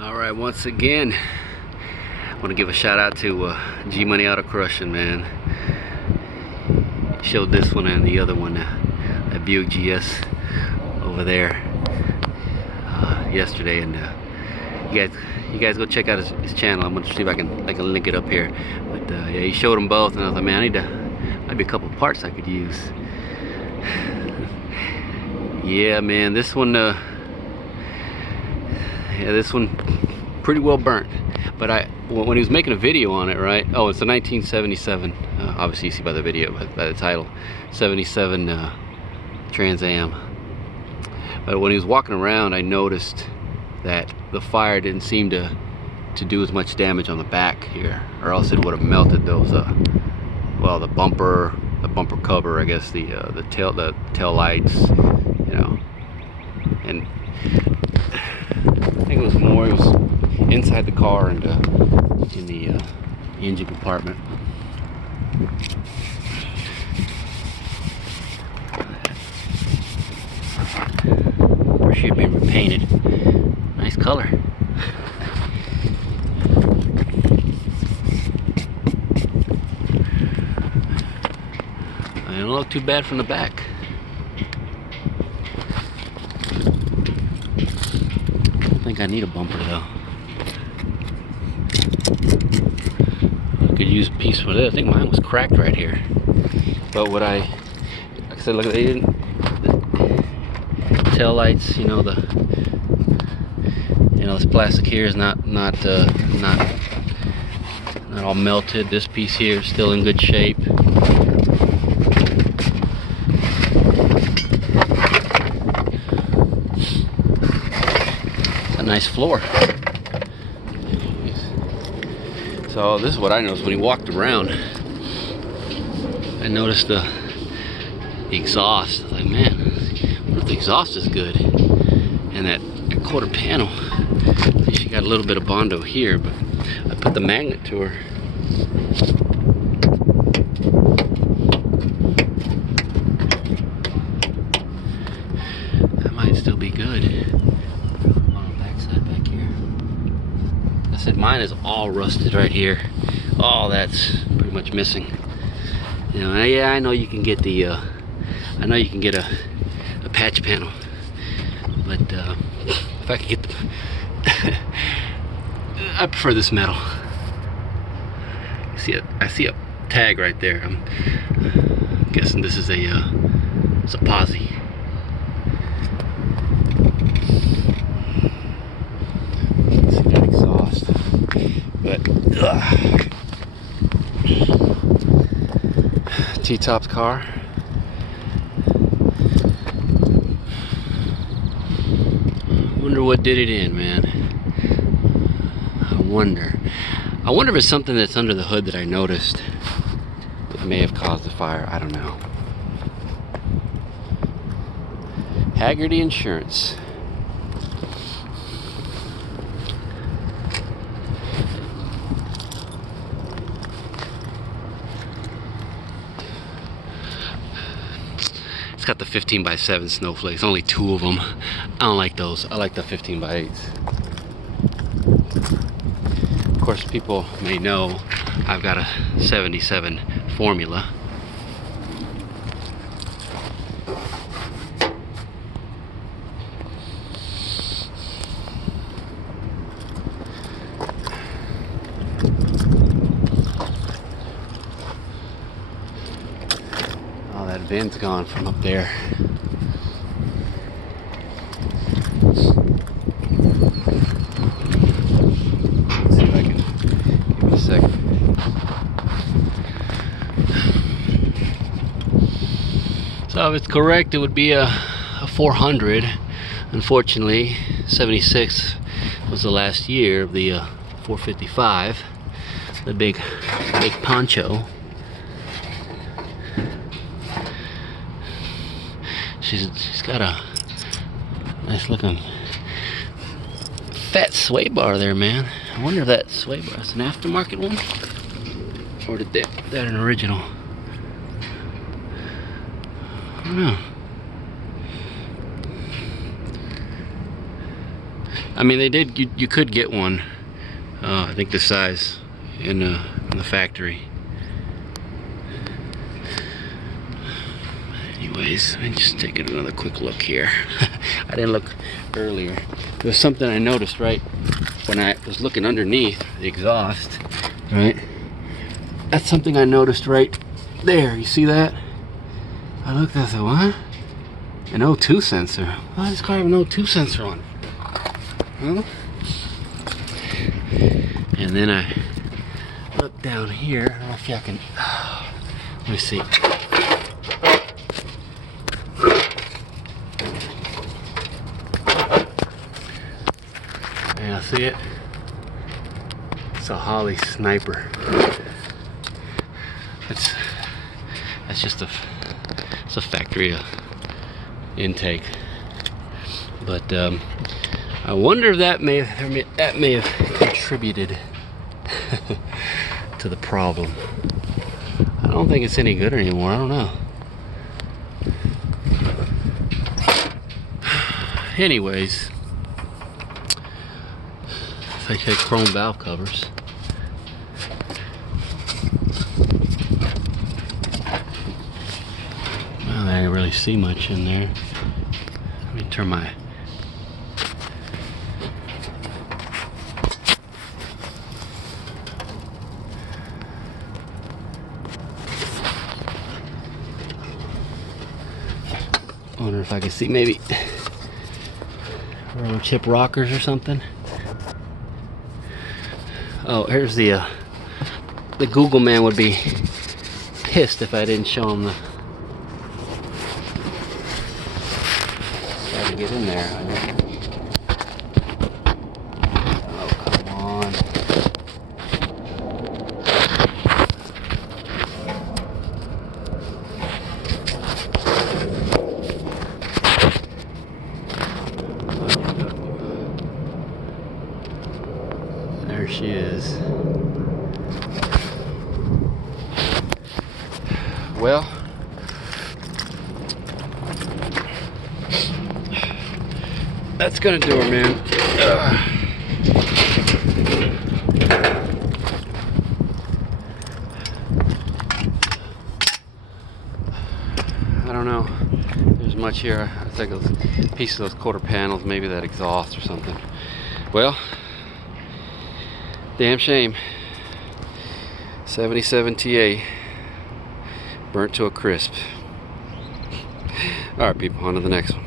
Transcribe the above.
Alright, once again, I want to give a shout out to G Money Auto Crushing, man. Showed this one and the other one, that Buick GS over there yesterday, and you guys go check out his channel. I'm gonna see if I can link it up here. But yeah, he showed them both, and I was like, man, might be a couple parts I could use. Yeah, man, this one pretty well burnt. But when he was making a video on it, right? Oh, it's a 1977. Obviously, you see by the video, by the title, 77 Trans Am. But when he was walking around, I noticed that the fire didn't seem to do as much damage on the back here, or else it would have melted those. Well, the bumper cover, I guess, the tail lights, you know, and I think it was inside the car and in the engine compartment. Or she had been repainted. Nice color. It don't look too bad from the back. I don't think I need a bumper though. I could use a piece for this. I think mine was cracked right here. But like I said, look, they didn't. The tail lights, you know, this plastic here is not all melted. This piece here is still in good shape. A nice floor. So this is what I noticed when he walked around. I noticed the exhaust. I was like, man, what if the exhaust is good? And that quarter panel, she got a little bit of Bondo here, but I put the magnet to her. That might still be good. On the back side back here. I said mine is all rusted right here. All that's pretty much missing. You know, yeah, I know you can get the a patch panel, but if I could get the I prefer this metal. I see a tag right there. I'm guessing this is it's a posi. See that exhaust, but T-Top's car. Wonder what did it in, man. I wonder if it's something that's under the hood that I noticed that may have caused the fire. I don't know. Hagerty Insurance. It's got the 15x7 snowflakes, only 2 of them. I don't like those. I like the 15x8s. Of course, people may know I've got a 77 Formula. Oh, that vent's gone from up there. So if it's correct, it would be a 400. Unfortunately, 76 was the last year of the 455, the big poncho. She's got a nice looking fat sway bar there, man. I wonder if that sway bar is an aftermarket one, or did they put that an original? I don't know. I mean, they did. You could get one. I think this size in the factory. Anyways, let me just take another quick look here. I didn't look earlier. There was something I noticed right when I was looking underneath the exhaust. Right. That's something I noticed right there. You see that? I looked. I said, what? An O2 sensor. Why does this car have an O2 sensor on it? Huh? And then I look down here. I don't know if y'all can. Let me see. Yeah, see it? It's a Holley Sniper. That's just it's a factory intake. But I wonder if that may have contributed to the problem. I don't think it's any good anymore. I don't know. Anyways, if I take chrome valve covers, well, I didn't really see much in there. Let me turn my I wonder if I can see maybe roller chip rockers or something. Oh, here's the Google man would be pissed if I didn't show him the. Try to get in there. Oh, come on. There she is. Well, that's gonna do her, man. I don't know. There's much here. I think those pieces of those quarter panels, maybe that exhaust or something. Well, damn shame. 77 TA. Burnt to a crisp. Alright, people, on to the next one.